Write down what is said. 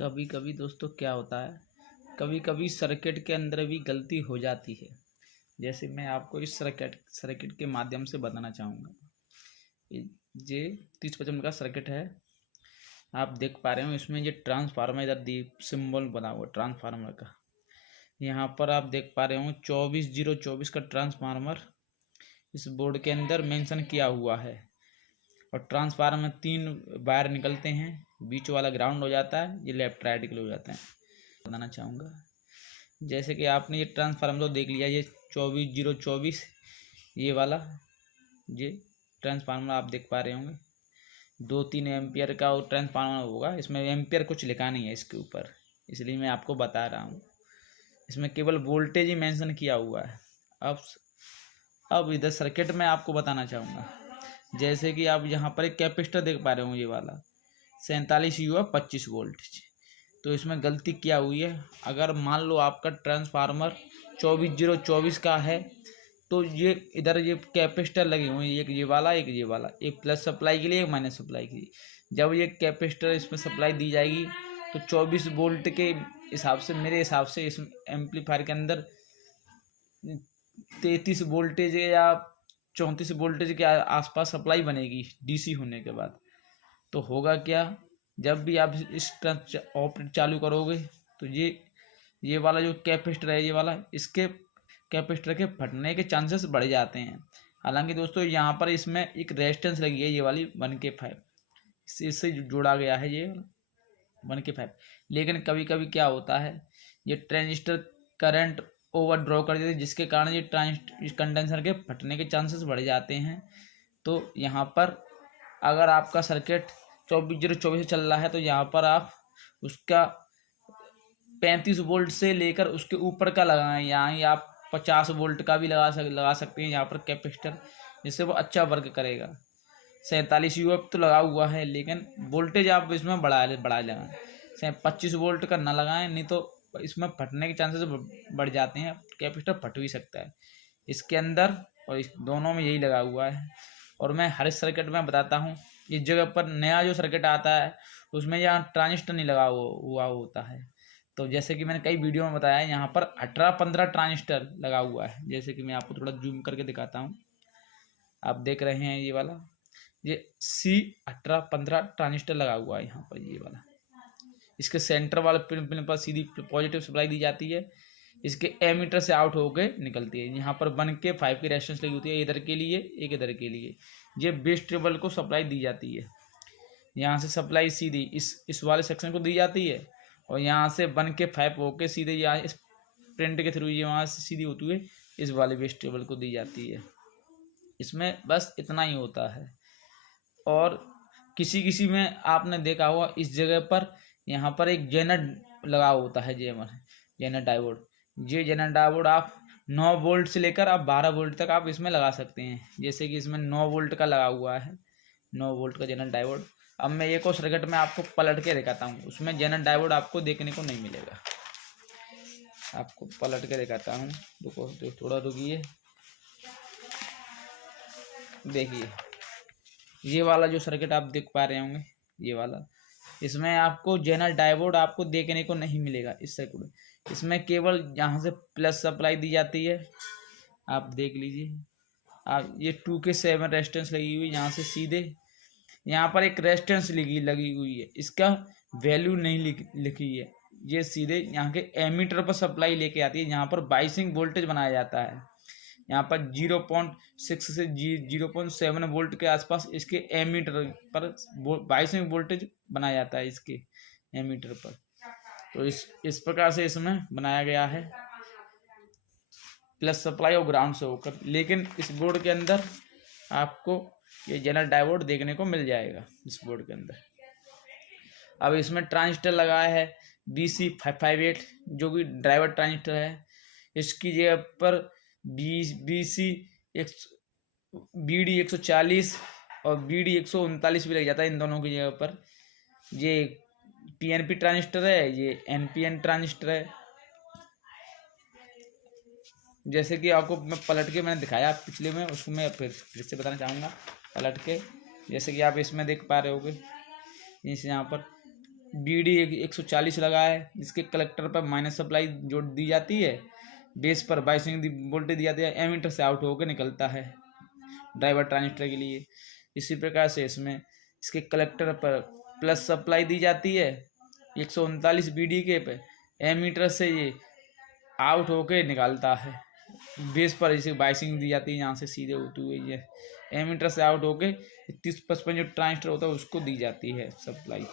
कभी कभी दोस्तों क्या होता है, कभी कभी सर्किट के अंदर भी गलती हो जाती है। जैसे मैं आपको इस सर्किट के माध्यम से बताना चाहूँगा। ये 3055 का सर्किट है। आप देख पा रहे हो इसमें ये ट्रांसफार्मर इधर दी सिंबल बना हुआ ट्रांसफार्मर का। यहाँ पर आप देख पा रहे हो 24/024 का ट्रांसफार्मर इस बोर्ड के अंदर मेंशन किया हुआ है। और ट्रांसफार्मर में 3 वायर निकलते हैं, बीच वाला ग्राउंड हो जाता है, ये लेफ्ट राइट के लिए हो जाते हैं। बताना चाहूँगा जैसे कि आपने ये ट्रांसफार्मर तो देख लिया, ये 24/024 ये वाला ये ट्रांसफार्मर आप देख पा रहे होंगे। 2-3 एम्पियर का वो ट्रांसफार्मर होगा। इसमें एम्पियर कुछ लिखा नहीं है इसके ऊपर, इसलिए मैं आपको बता रहा हूँ। इसमें केवल वोल्टेज ही मेंशन किया हुआ है। अब इधर सर्किट में आपको बताना चाहूँगा। जैसे कि आप यहाँ पर एक कैपेसिटर देख पा रहे हो, ये वाला 47 U 25 वोल्ट। तो इसमें गलती क्या हुई है, अगर मान लो आपका ट्रांसफार्मर 24/024 का है तो ये इधर ये कैपेसिटर लगे हुए हैं, एक ये वाला एक प्लस सप्लाई के लिए एक माइनस सप्लाई के लिए। जब ये कैपेसिटर इसमें सप्लाई दी जाएगी तो 24 वोल्ट के हिसाब से, मेरे हिसाब से इस एम्पलीफायर के अंदर 33 वोल्टेज या 34 वोल्टेज के आसपास सप्लाई बनेगी डीसी होने के बाद। तो होगा क्या, जब भी आप इस ऑपरेट चालू करोगे तो ये वाला जो कैपेसिटर है, ये वाला, इसके कैपेसिटर के फटने के चांसेस बढ़ जाते हैं। हालांकि दोस्तों यहाँ पर इसमें एक रेजिस्टेंस लगी है, ये वाली 1K5 इससे जोड़ा गया है, ये 1K5। लेकिन कभी कभी क्या होता है, ये ट्रांजिस्टर करंट ओवर ड्रॉ कर देते हैं, जिसके कारण ये कंडेंसर के फटने के चांसेस बढ़ जाते हैं। तो यहाँ पर अगर आपका सर्किट 24/024 से चल रहा है तो यहाँ पर आप उसका 35 वोल्ट से लेकर उसके ऊपर का लगाएं। यहाँ आप 50 वोल्ट का भी लगा सकते हैं यहाँ पर कैपेसिटर, जिससे वो अच्छा वर्क करेगा। 47 U तो लगा हुआ है, लेकिन वोल्टेज आप इसमें बढ़ा लगाएं। 25 वोल्ट का ना लगाएं, नहीं तो इसमें फटने के चांसेस बढ़ जाते हैं। कैपेसिटर फट भी सकता है इसके अंदर, और इस दोनों में यही लगा हुआ है। और मैं हर सर्किट में बताता हूँ, इस जगह पर नया जो सर्किट आता है उसमें यहाँ ट्रांजिस्टर नहीं लगा हुआ होता है। तो जैसे कि मैंने कई वीडियो में बताया, यहाँ पर 18-15 ट्रांजिस्टर लगा हुआ है। जैसे कि मैं आपको थोड़ा जूम करके दिखाता हूँ। आप देख रहे हैं ये वाला, ये C18-15 ट्रांजिस्टर लगा हुआ है यहाँ पर। ये वाला इसके सेंटर वाले पिन पर सीधी पॉजिटिव सप्लाई दी जाती है, इसके एमीटर से आउट होकर निकलती है। यहाँ पर 1K5 की रेजिस्टेंस लगी होती है, इधर के लिए एक इधर के लिए। ये बेस टेबल को सप्लाई दी जाती है, यहाँ से सप्लाई सीधी इस वाले सेक्शन को दी जाती है, और यहाँ से 1K5 होके सीधे यहाँ इस प्रिंट के थ्रू ये वहाँ से सीधी होती हुई इस वाले बेस टेबल को दी जाती है। इसमें बस इतना ही होता है। और किसी में आपने देखा होगा इस जगह पर यहाँ पर एक जेनर लगा होता है, जेनर डायोड। ये जेनर डायोड आप 9 वोल्ट से लेकर आप 12 वोल्ट तक आप इसमें लगा सकते हैं। जैसे कि इसमें 9 वोल्ट का लगा हुआ है, 9 वोल्ट का जेनर डायोड। अब मैं एक और सर्किट में आपको पलट के दिखाता हूँ, उसमें जेनर डायोड आपको देखने को नहीं मिलेगा। आपको पलट के दिखाता हूँ, रुको थोड़ा रुकिए। देखिए ये वाला जो सर्किट आप देख पा रहे होंगे, ये वाला, इसमें आपको जेनर डायोड आपको देखने को नहीं मिलेगा। इस सर्किट इसमें केवल यहाँ से प्लस सप्लाई दी जाती है। आप देख लीजिए, आप ये 2K7 रेजिस्टेंस लगी हुई, यहाँ से सीधे यहाँ पर एक रेजिस्टेंस लगी हुई है, इसका वैल्यू नहीं लिखी है। ये सीधे यहाँ के एमीटर पर सप्लाई लेके आती है। यहाँ पर बाइसिंग वोल्टेज बनाया जाता है। यहाँ पर 0.6 से 0.7 वोल्ट के आसपास इसके एमीटर पर बाइसिंग वोल्टेज बनाया जाता है इसके एमीटर पर। तो इस प्रकार से इसमें बनाया गया है, प्लस सप्लाई और ग्राउंड से होकर। लेकिन इस बोर्ड के अंदर आपको ये जेनर डायोड देखने को मिल जाएगा इस बोर्ड के अंदर। अब इसमें ट्रांजिस्टर लगाया है BC558, जो कि ड्राइवर ट्रांजिस्टर है। इसकी जगह पर BD 140 और BD 139 भी लग जाता है इन दोनों की जगह पर। ये PNP ट्रांजिस्टर है, ये NPN ट्रांजिस्टर है। जैसे कि आपको मैं पलट के मैंने दिखाया पिछले में, उसको मैं फिर से बताना चाहूँगा पलट के। जैसे कि आप इसमें देख पा रहे होगे, इस यहाँ पर BD 140 लगा है, जिसके कलेक्टर पर माइनस सप्लाई जोड़ दी जाती है, बेस पर बाइसिंग वोल्टेज दी जाती है, एमीटर से आउट होकर निकलता है ड्राइवर ट्रांजिस्टर के लिए। इसी प्रकार से इसमें इसके कलेक्टर पर प्लस सप्लाई दी जाती है 139 BD के पे, एमीटर से ये आउट होके निकालता है, बेस पर इसे बाइसिंग दी जाती है, यहाँ से सीधे होती हुई ये एमीटर से आउट होके 3055 जो ट्रांजिस्टर होता है उसको दी जाती है सप्लाई।